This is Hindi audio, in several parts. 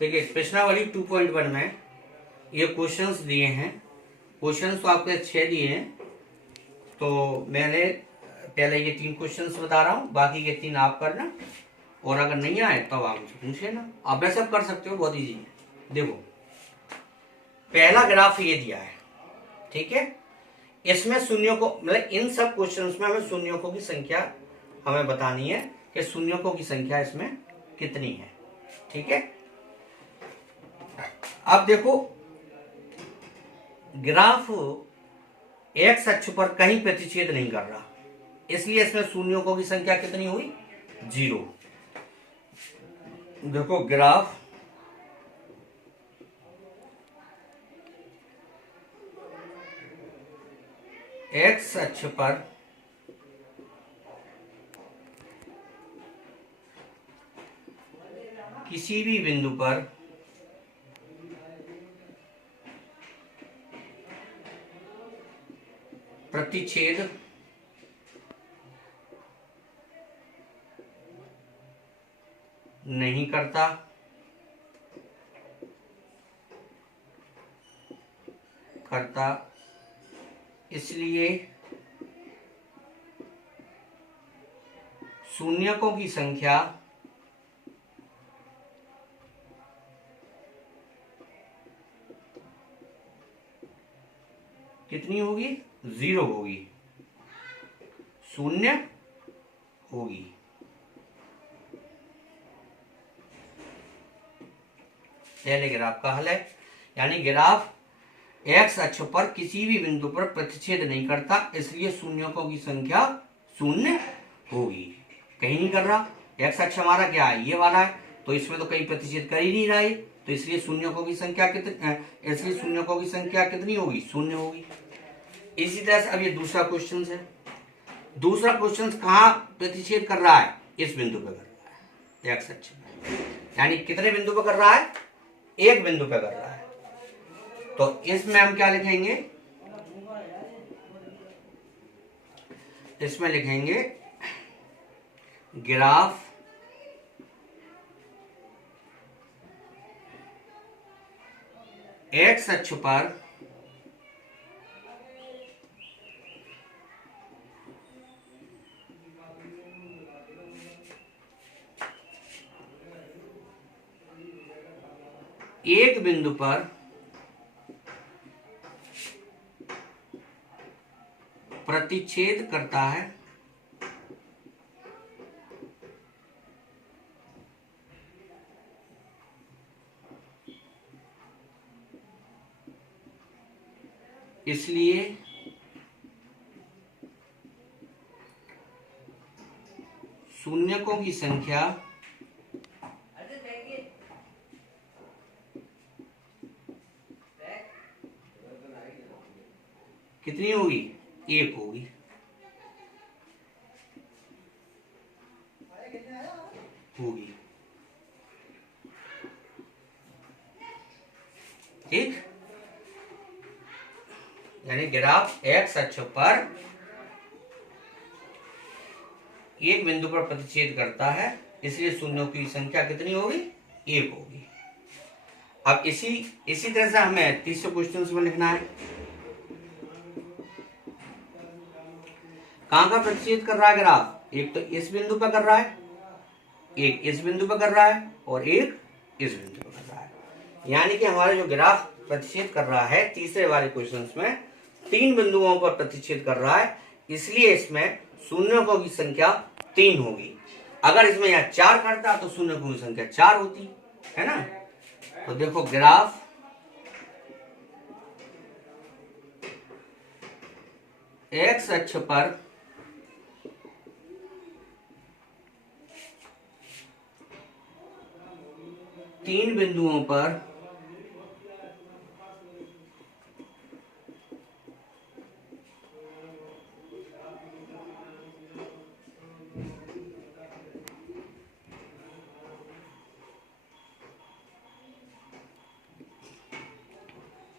देखिए प्रश्नावली 2.1 में ये क्वेश्चंस दिए हैं। क्वेश्चंस तो आपके 6 दिए हैं, तो मैंने पहले ये 3 क्वेश्चंस बता रहा हूँ, बाकी के 3 आप करना, और अगर नहीं आए तो आप मुझसे पूछ लेना। आप वैसे कर सकते हो, बहुत इजी है। देखो पहला ग्राफ ये दिया है, ठीक है। इसमें शून्यों को मतलब इन सब क्वेश्चंस में हमें शून्यों की संख्या हमें बतानी है कि शून्यों की संख्या इसमें कितनी है, ठीक है। अब देखो ग्राफ एक्स अक्ष पर कहीं प्रतिच्छेद नहीं कर रहा, इसलिए इसमें शून्यों की संख्या कितनी हुई? 0। देखो ग्राफ एक्स अक्ष पर किसी भी बिंदु पर प्रतिच्छेद नहीं करता, इसलिए शून्यकों की संख्या कितनी होगी? 0 होगी, शून्य होगी। पहले ग्राफ का हल है, यानी ग्राफ एक्स अक्ष पर किसी भी बिंदु पर प्रतिच्छेद नहीं करता, इसलिए शून्यकों की संख्या 0 होगी। कहीं नहीं कर रहा, एक्स अक्ष हमारा क्या है? ये वाला है, तो इसमें तो कहीं प्रतिच्छेद कर ही नहीं रहा है, तो इसलिए शून्यकों की संख्या कितनी होगी? 0 होगी। इसी तरह से अब ये दूसरा क्वेश्चन है। दूसरा क्वेश्चन कहाँ प्रतिच्छेद कर रहा है? इस बिंदु पे कर रहा है, एक्स अक्ष पे। यानी कितने बिंदु पे कर रहा है? एक बिंदु पे कर रहा है। तो इसमें हम क्या लिखेंगे? इसमें लिखेंगे ग्राफ एक्स अक्ष पर एक बिंदु पर प्रतिच्छेद करता है, इसलिए शून्यकों की संख्या कितनी होगी? 1 होगी। ठीक, यानी ग्राफ एक्स अक्ष पर एक बिंदु पर प्रतिच्छेद करता है, इसलिए शून्यों की संख्या कितनी होगी? 1 होगी। अब इसी तरह से हमें तीसरे क्वेश्चन में लिखना है। कहां का प्रतिच्छेद कर रहा है ग्राफ? एक तो इस बिंदु पर कर रहा है, एक इस बिंदु पर कर रहा है, और एक इस बिंदु पर कर रहा है। यानी कि हमारा जो ग्राफ प्रतिच्छेद कर रहा है तीसरे वाले क्वेश्चन में 3 बिंदुओं पर प्रतिच्छेद कर रहा है, इसलिए इसमें शून्यकों की संख्या 3 होगी। अगर इसमें यहाँ 4 करता तो शून्यकों की संख्या 4 होती है ना। तो देखो ग्राफ एक्स अक्ष पर तीन बिंदुओं पर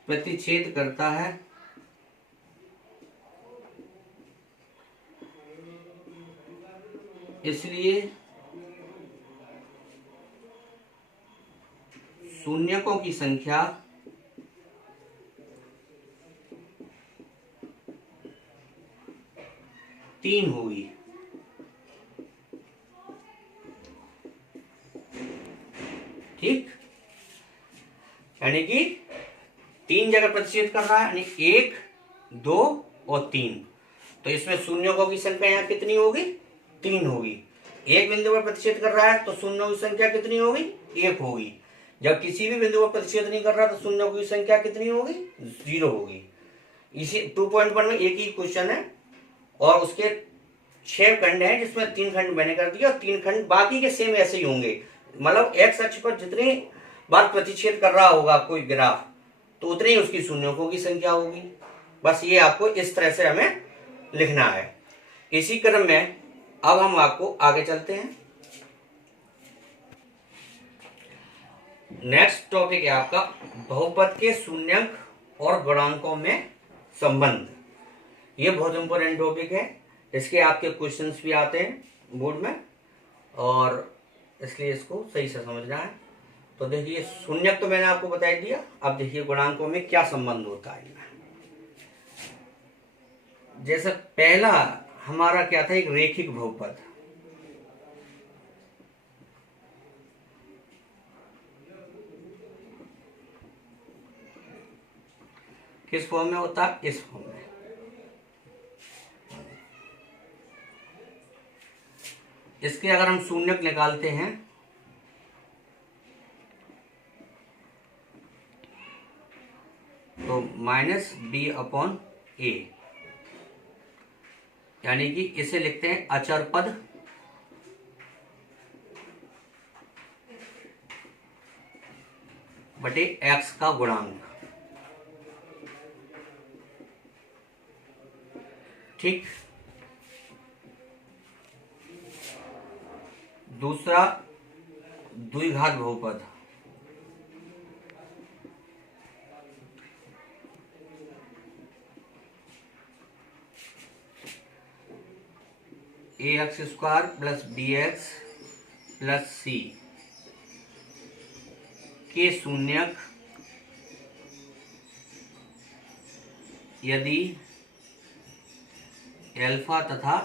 प्रतिच्छेद करता है, इसलिए शून्यकों की संख्या तीन होगी। ठीक, यानी कि तीन जगह प्रतिच्छेद कर रहा है, यानी 1, 2 और 3। तो इसमें शून्यकों की संख्या यहाँ कितनी होगी? 3 होगी। एक बिंदु पर प्रतिच्छेद कर रहा है तो शून्यों की संख्या कितनी होगी? 1 होगी। जब किसी भी बिंदु पर प्रतिच्छेद नहीं कर रहा तो शून्यों की संख्या कितनी होगी? 0 होगी। इसी 2.1 में एक ही क्वेश्चन है और उसके 6 खंड हैं, जिसमें 3 खंड मैंने कर दिया और 3 खंड बाकी के सेम ऐसे ही होंगे। मतलब एक्स अक्ष पर जितनी बार प्रतिच्छेद कर रहा होगा कोई ग्राफ, तो उतनी ही उसकी शून्यकों की संख्या होगी। बस ये आपको इस तरह से हमें लिखना है। इसी क्रम में अब हम आपको आगे चलते हैं। नेक्स्ट टॉपिक है आपका बहुपद के शून्यक और गुणांकों में संबंध। ये बहुत इंपॉर्टेंट टॉपिक है, इसके आपके क्वेश्चंस भी आते हैं बोर्ड में, और इसलिए इसको सही से समझना है। तो देखिए, शून्यक तो मैंने आपको बता दिया। अब देखिए गुणांकों में क्या संबंध होता है। जैसे पहला हमारा क्या था, एक रेखिक बहुपद। किस फॉर्म में होता है? इस फॉर्म में। इसके अगर हम शून्यक निकालते हैं तो -b/a, यानी कि इसे लिखते हैं अचर पद बटे x का गुणांक। ठीक, दूसरा द्विघात बहुपद, ax² + bx + c के शून्यक यदि अल्फा तथा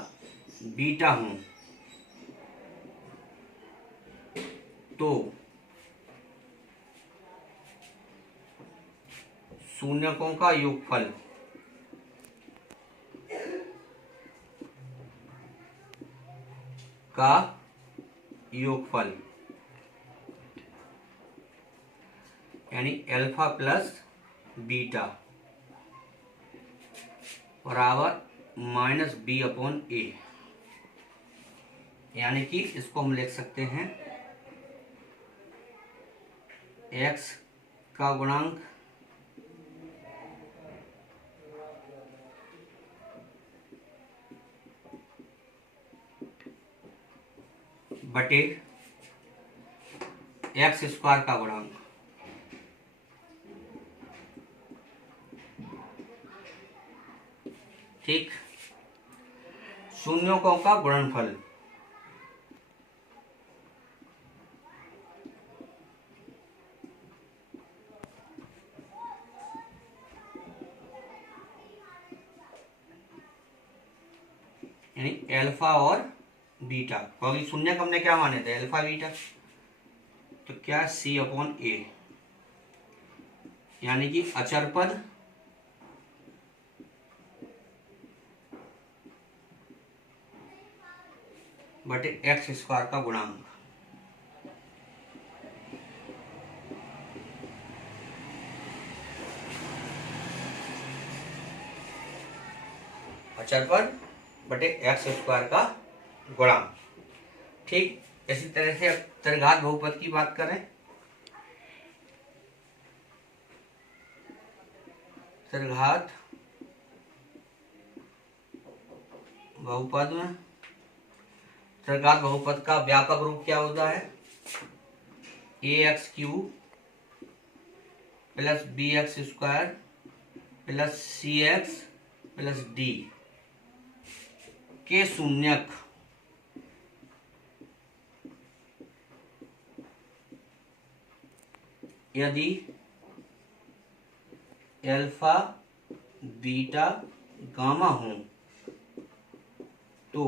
बीटा हों तो शून्यकों का योगफल यानी अल्फा प्लस बीटा बराबर -b/a, यानी कि इसको हम लिख सकते हैं x का गुणांक बटे x² का गुणांक। ठीक, शून्यकों का गुणनफल यानी अल्फा और बीटा, क्योंकि शून्यक हमने क्या माने थे? Alpha beta. तो क्या? c/a, यानी कि अचर पद बटे x² का गुणांक। अचर पद बटे x² का गुणांक। ठीक, इसी तरह से अब त्रिघात बहुपद की बात करें। त्रिघात बहुपद में त्रिघात बहुपद का व्यापक रूप क्या होता है? ax³ + bx² + cx + d के शून्यक यदि अल्फा बीटा गामा हो तो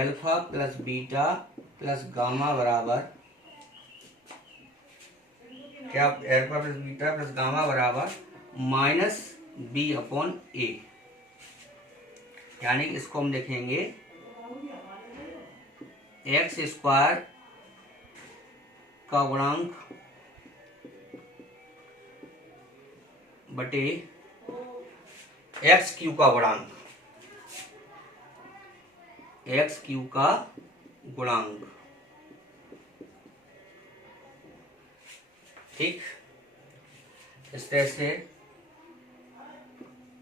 alpha plus beta plus gamma बराबर क्या, alpha plus beta plus gamma बराबर माइनस बी अपॉन ए, यानी कि इसको हम लिखेंगे एक्स स्क्वायर का गुणांक बटे एक्स क्यू का गुणांक, एक्स क्यू का गुणांक। ठीक, इस तरह से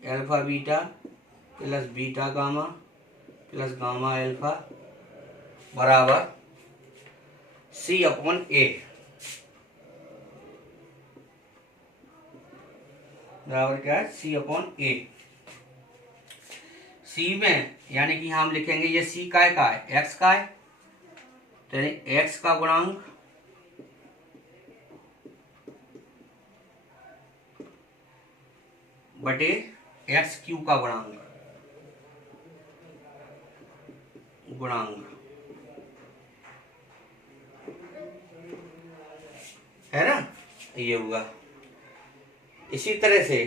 alpha beta plus beta gamma plus gamma alpha बराबर सी अपॉन ए, बराबर क्या है, सी अपॉन ए। सी में यानी कि हम लिखेंगे ये सी का है, एक्स का है, तो एक्स का गुणांक बटे एक्स क्यू का गुणांक है ना, ये हुआ। इसी तरह से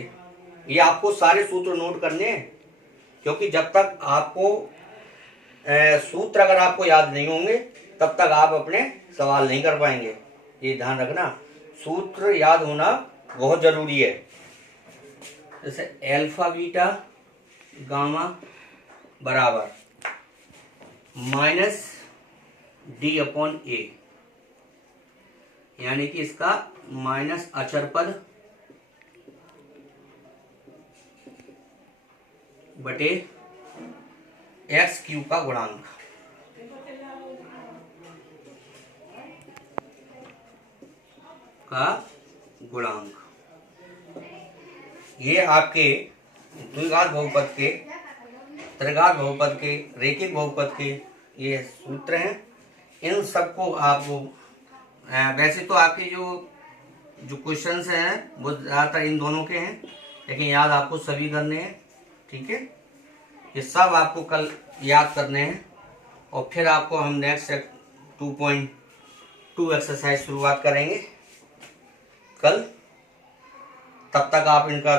ये आपको सारे सूत्र नोट करने हैं, क्योंकि जब तक आपको सूत्र अगर आपको याद नहीं होंगे तब तक आप अपने सवाल नहीं कर पाएंगे। ये ध्यान रखना, सूत्र याद होना बहुत जरूरी है। जैसे अल्फा बीटा गामा बराबर माइनस डी अपॉन ए, यानी कि इसका माइनस अचर पद बटे एक्स क्यू का गुणांक। ये आपके द्विघात बहुपद के, त्रिघात बहुपद के, रैखिक बहुपद के ये सूत्र हैं। इन सबको आपको वैसे तो आपके जो क्वेश्चंस हैं वो ज़्यादातर इन दोनों के हैं, लेकिन याद आपको सभी करने हैं। ठीक है, ये सब आपको कल याद करने हैं और फिर आपको हम नेक्स्ट 2.2 एक्सरसाइज शुरुआत करेंगे कल। तब तक आप इनका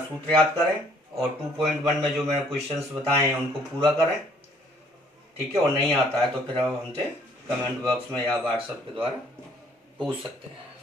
सूत्र याद करें और 2.1 में जो मैंने क्वेश्चंस बताए हैं उनको पूरा करें। ठीक है, और नहीं आता है तो फिर आप हमसे कमेंट बॉक्स में या व्हाट्सएप के द्वारा पूछ सकते हैं।